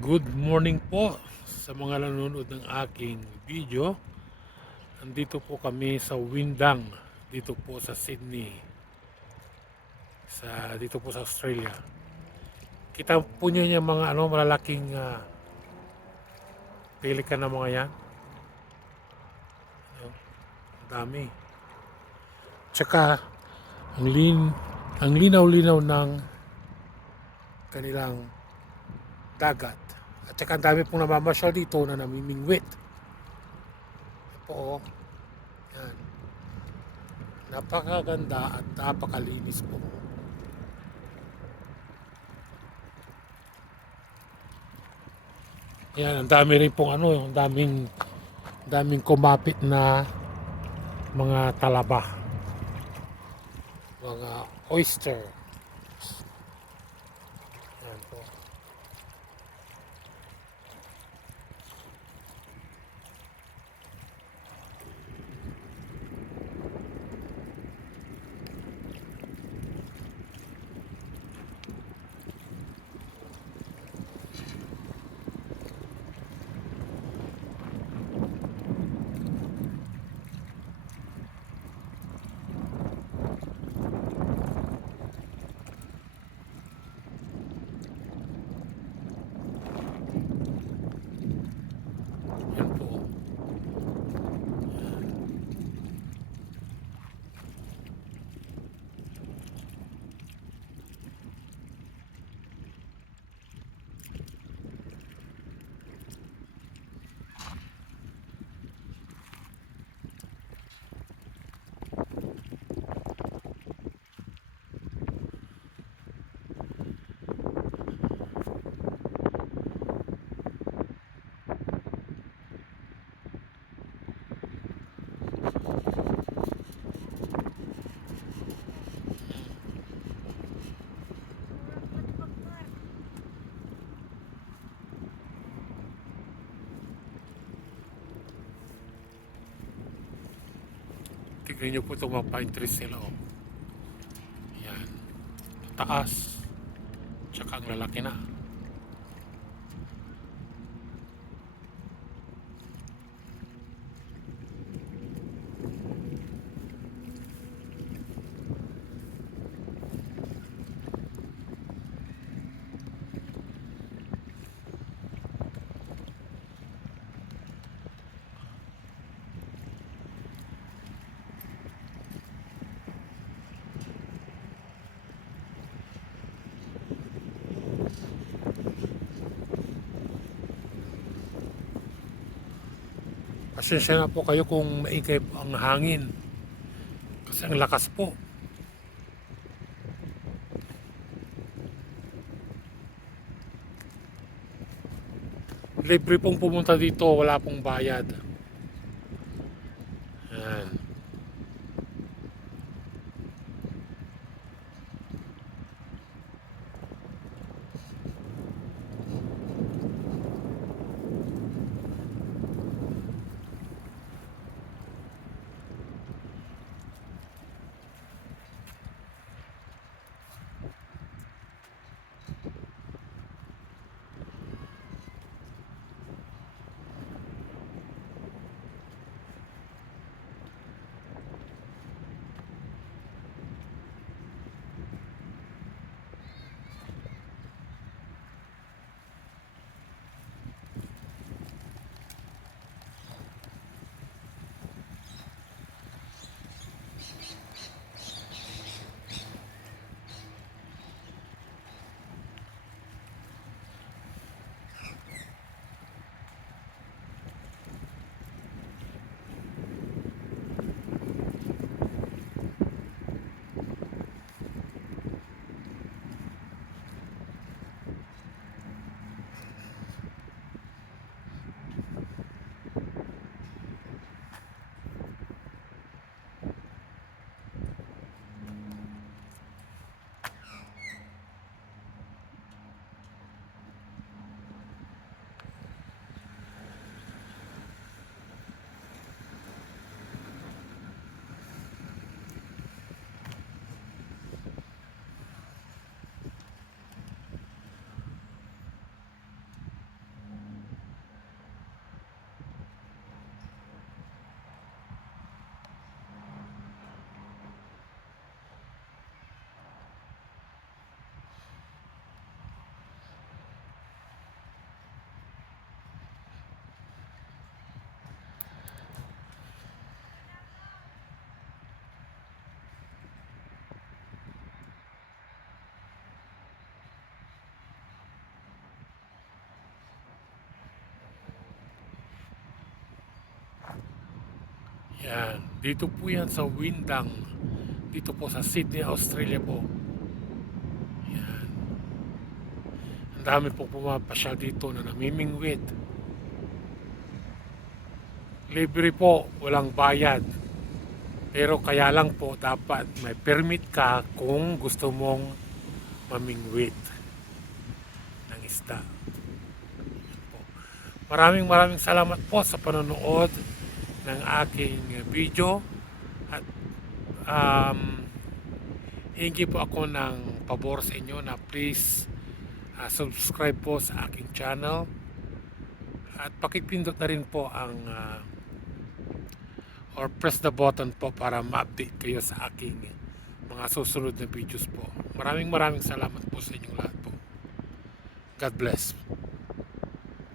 Good morning po sa mga nanonood ng aking video. Nandito po kami sa Windang, dito po sa Sydney, dito po sa Australia. Kita po niyo yung mga malalaking pelikan na mga yan. Ano, ang dami. Tsaka ang linaw-linaw ng kanilang dagat. At saka ang dami pong namamasyal dito na namimingwit. Po, yan. Napakaganda at napakalinis po. Yan, ang dami rin pong ang daming kumapit na mga talaba, mga oyster. Yan po. Yan po. Tignan nyo po itong mga pine trees nila. Oh. Yan. Taas. Tsaka ang lalaki na. Pasensya na po kayo kung maingay po ang hangin. Kasi ang lakas po. Libre pong pumunta dito, wala pong bayad. Yan. Yan. Dito po yan sa Windang. Dito po sa Sydney, Australia po. Yan. Ang dami po pumapasyal dito na namimingwit. Libre po, walang bayad. Pero kaya lang po dapat may permit ka kung gusto mong mamingwit ng isda. Maraming maraming salamat po sa panonood ng aking video at hingi po ako ng pabor sa inyo na please subscribe po sa aking channel at pakipindot na rin po ang or press the button po para ma-update kayo sa aking mga susunod na videos po. Maraming maraming salamat po sa inyong lahat po. God bless.